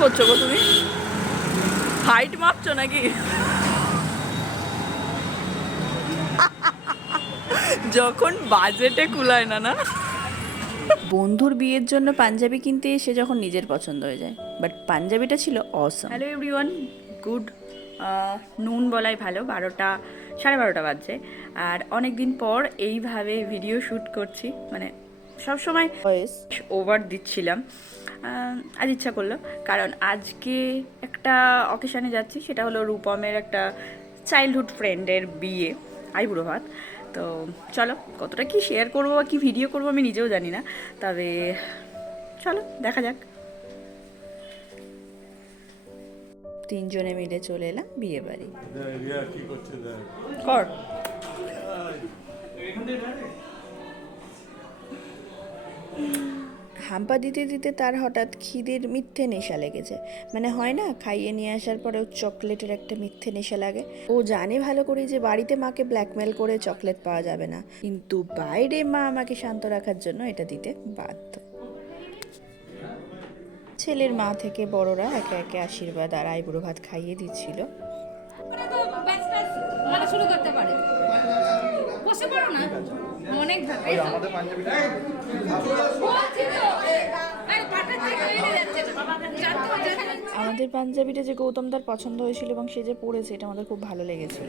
করছ গো তুমি? হাইট মাপছো নাকি? যখন বাজেটে কুলায় না না? বন্ধুর বিয়ের জন্য পাঞ্জাবি কিনতে এসে যখন নিজের পছন্দ হয়ে যায়। বাট পাঞ্জাবিটা ছিল অসম হ্যালো এভরিওয়ান গুড নুন বলাই ভালো বারোটা সাড়ে বারোটা বাজছে। আর অনেক দিন পর এইভাবে ভিডিও শ্যুট করছি মানে সব সময় ভয়েস ওভার দিচ্ছিলাম আজ ইচ্ছা করল। কারণ আজকে একটা অকেশনে যাচ্ছি সেটা হলো রূপমের একটা চাইল্ডহুড ফ্রেন্ডের বিয়ে আইবুড়ো ভাত। তো চলো কতটা কি শেয়ার করব বা কি ভিডিও করব আমি নিজেও জানি না। তবে চলো দেখা যাক। তিনজনে মিলে চলে এলাম বিয়ে বাড়ি। কর। হাম্পা দিতে দিতে তার হঠাৎ খিদের মিথ্যে নেশা লেগেছে। মানে হয় না খাইয়ে নিয়ে আসার পরেও চকলেটের একটা মিথ্যে নেশা লাগে। ও জানে ভালো করে যে বাড়িতে মাকে ব্ল্যাকমেল করে চকলেট পাওয়া যাবে না। কিন্তু বাইরে মা আমাকে শান্ত রাখার জন্য এটা দিতে বাধ্য। ছেলের মা থেকে বড়রা একে একে আশীর্বাদ আর আইবুড়ো ভাত খাইয়ে দিচ্ছিল। ওরা মানে শুরু করতে পারে। বসে পড়ো না। অনেক ভালো এই তো। বলছি তো। আরে পাটা চেক হয়ে যাচ্ছে তো। জানতে হচ্ছে না। আমাদের পাঞ্জাবিটা যে গৌতম গৌতমদার পছন্দ হয়েছিল এবং সে যে পড়েছে এটা আমাদের খুব ভালো লেগেছিল।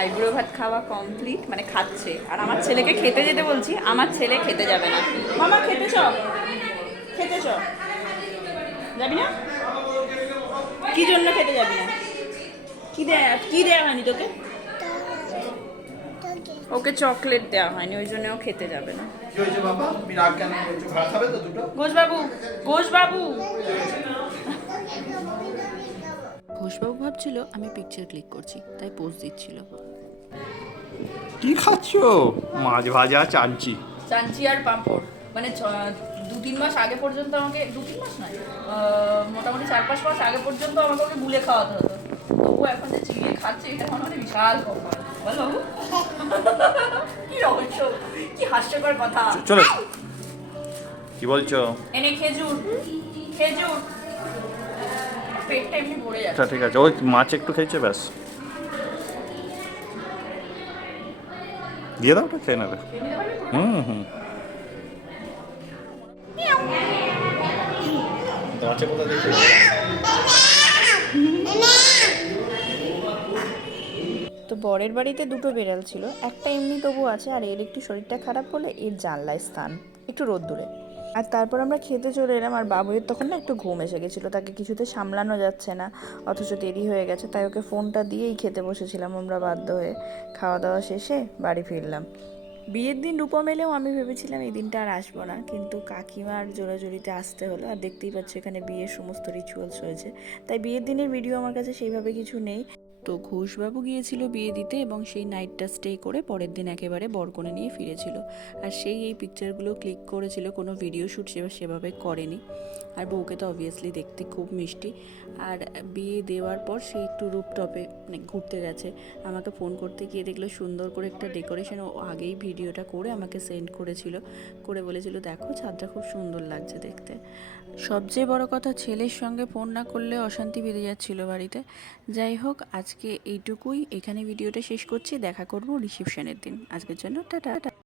আইব্রো ভাত খাওয়া কমপ্লিট মানে খাচ্ছে। আর আমার ছেলেকে খেতে যেতে বলছি আমার ছেলে খেতে যাবে না। মামা খেতে চ। খেতে চ। যাবি না? কি জন্য খেতে যাবি না? কি দেয়া কি দেয়া হয়নি তোকে? ওকে চকলেট দেওয়া হয়নি ওই জন্য ও খেতে যাবে না। কি হয়েছে বাবা? তুমি রাগ ঘোষবাবু ভাবছিল আমি পিকচার ক্লিক করছি তাই পোজ দিচ্ছিল। কি খাচ্ছো? মাছ ভাজা চাঞ্চি চাঞ্চি আর পাঁপড়। মানে দু তিন মাস আগে পর্যন্ত আমাকে দু তিন মাস নয় মোটামুটি চার পাঁচ মাস আগে পর্যন্ত আমাকে ওকে গুলে খাওয়াতে হতো। তবু এখন যে চিবিয়ে খাচ্ছে এটা আমার মানে বিশাল ব্যাপার। বলো কি রহস্য কি হাস্যকর কথা। চলো। কি বলছো? এনে খেজুর খেজুর। পেটটা এমনি ভরে যাচ্ছে। আচ্ছা ঠিক আছে। ওই মাছ একটু খেয়েছে ব্যাস। দিয়ে দাও ওটা খেয়ে নেবে। হুম হুম। মাছে কোথা দেখে? তো বরের বাড়িতে দুটো বেড়াল ছিল। একটা এমনি তবু আছে আর এর একটু শরীরটা খারাপ বলে এর জানলায় স্থান। একটু রোদ্দুরে। আর তারপর আমরা খেতে চলে এলাম, আর বাবুয়ের তখন না একটু ঘুম এসে গেছিল, তাকে কিছুতে সামলানো যাচ্ছে না, অথচ দেরি হয়ে গেছে, তাই ওকে ফোনটা দিয়েই খেতে বসেছিলাম আমরা বাধ্য হয়ে। খাওয়া দাওয়া শেষে বাড়ি ফিরলাম। বিয়ের দিন রূপম এলেও আমি ভেবেছিলাম এই দিনটা আর আসব না, কিন্তু কাকিমার জোরাজোরিতে আসতে হলো, আর দেখতেই পাচ্ছি এখানে বিয়ের সমস্ত রিচুয়ালস হয়েছে তাই বিয়ের দিনের ভিডিও আমার কাছে সেইভাবে কিছু নেই। তো ঘোষবাবু গিয়েছিল বিয়ে দিতে এবং সেই নাইটটা স্টে করে পরের দিন একেবারে বরকনে নিয়ে ফিরেছিল। আর সেই এই পিকচারগুলো ক্লিক করেছিল, কোনো ভিডিও শ্যুট সে সেভাবে করেনি। আর বউকে তো অবভিয়াসলি দেখতে খুব মিষ্টি। আর বিয়ে দেওয়ার পর সে একটু রূপটপে মানে ঘুরতে গেছে। আমাকে ফোন করতে গিয়ে দেখল সুন্দর করে একটা ডেকোরেশন ও আগেই ভিডিওটা করে আমাকে সেন্ড করেছিল। করে বলেছিল, দেখো, ছাদটা খুব সুন্দর লাগছে দেখতে। সবচেয়ে বড় কথা, ছেলের সঙ্গে ফোন না করলে অশান্তি বেড়ে যাচ্ছিল বাড়িতে। যাই হোক আজকে এইটুকুই। এখানে ভিডিওটা শেষ করছি। দেখা করব রিসেপশনের দিন। আজকের জন্য টাটা।